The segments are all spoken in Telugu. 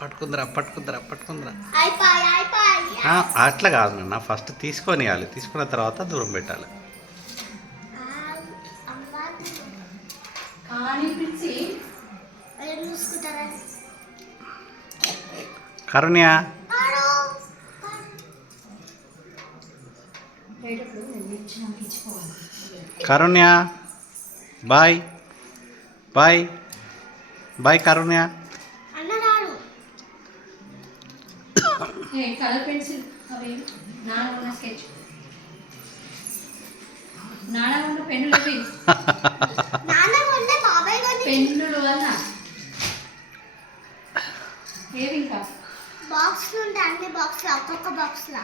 పట్టుకుందరా పట్టుకుందరా పట్టుకుందరా. అట్లా కాదు నాన్న, ఫస్ట్ తీసుకొనియాలి, తీసుకున్న తర్వాత దూరం పెట్టాలి. Karunya Karunya bye bye bye Karunya. Colour pencil అవి నాన్న స్కెచ్ నాన్న పెన్నులు పెన్నులు అన్న ఏవి ఇంకా బాక్స్ ఉంటాయి, అన్ని బాక్స్ ఒక్కొక్క బాక్స్ లా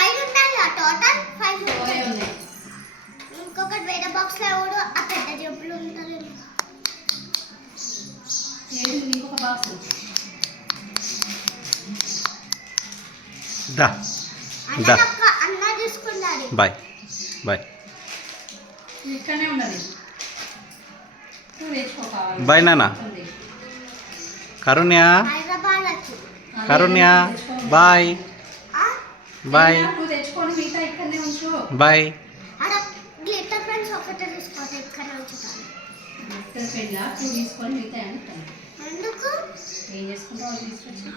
5 ఉంటాయి, టోటల్ 5 ఉన్నాయి. ఇంకొకటి వేరే బాక్స్ లో కూడా ఆ పెద్ద జబ్బులు ఉంటాయి. ఇంకొక బాక్స్ దా దా అన్న తీసుకున్నాడు. బాయ్ బాయ్ ఇక్కడనే ఉన్నది. బాయ్ నాన్న. కరుణ్య కరుణ్య బాయ్ బాయ్ తెచ్చుకొని మిగతా ఇక్కడనే ఉంచు. బాయ్. గ్లిటర్ పెన్స్ ఒకటే తీసుకోండి, ఇక్కడ ఉంచుతాను. గ్లిటర్ పెన్ లా 2 తీసుకొని మిగతా అంటాను. ఎందుకు ఏం చేసుకుంటావు తీసుకొచ్చి?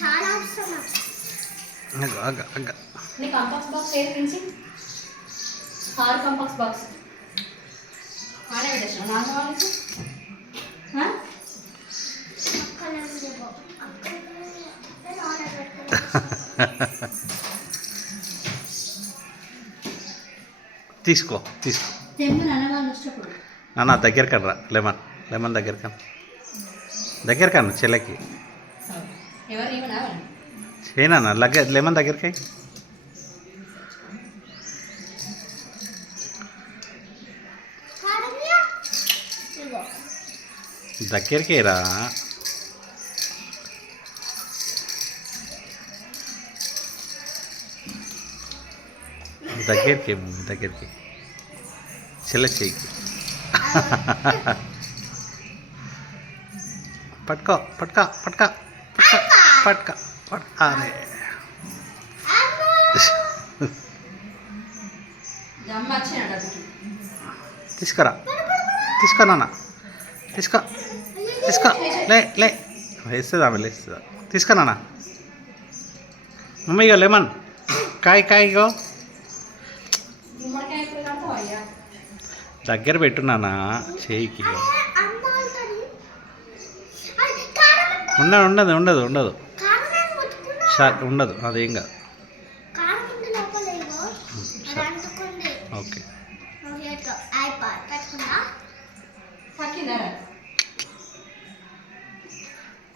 చాలా అవసరం. నీ కంపాక్స్ బాక్స్ ఏది పెన్సిల్ 6 కంపాక్స్ బాక్స్ ఆడే పెట్టేసిన నాన్న వాళ్ళకి. తీసుకో తీసుకో తెమ్ము నాన్న వాళ్ళు వచ్చినప్పుడు. నాన్న దగ్గరికి రా, లెమన్ లెమన్ దగ్గరికి దగ్గరకన్నా చెల్లెకి ఎవరు ఇవ్వనా చేయనా లెమన్ దగ్గరికి. దగ్గరికి రా. దగ్గరికి దగ్గరికి చెల్ల చెయ్యికి. పట్టుకో పట్టుకో పట్టుకో పట్టుకో పట్టుకో. అరే తీసుకురా తీసుకో నాన్న తీసుకో తీసుకో. లే లే వేస్తుందా లేస్తుందా. తీసుకో నాన్న. మమ్మీ ఇగో లెమన్ కాయ కాయ ఇగో దగ్గర పెట్టున్నానా చేయికి. ఉండదు ఉండదు ఉండదు ఉండదు ఉండదు అదేం కాదు. ఓకే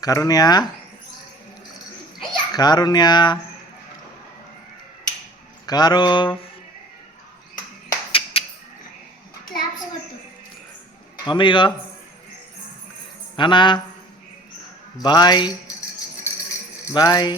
కరుణ్య కారుణ్య కారు మమ్మీ ఇగో నానా బాయ్ బాయ్.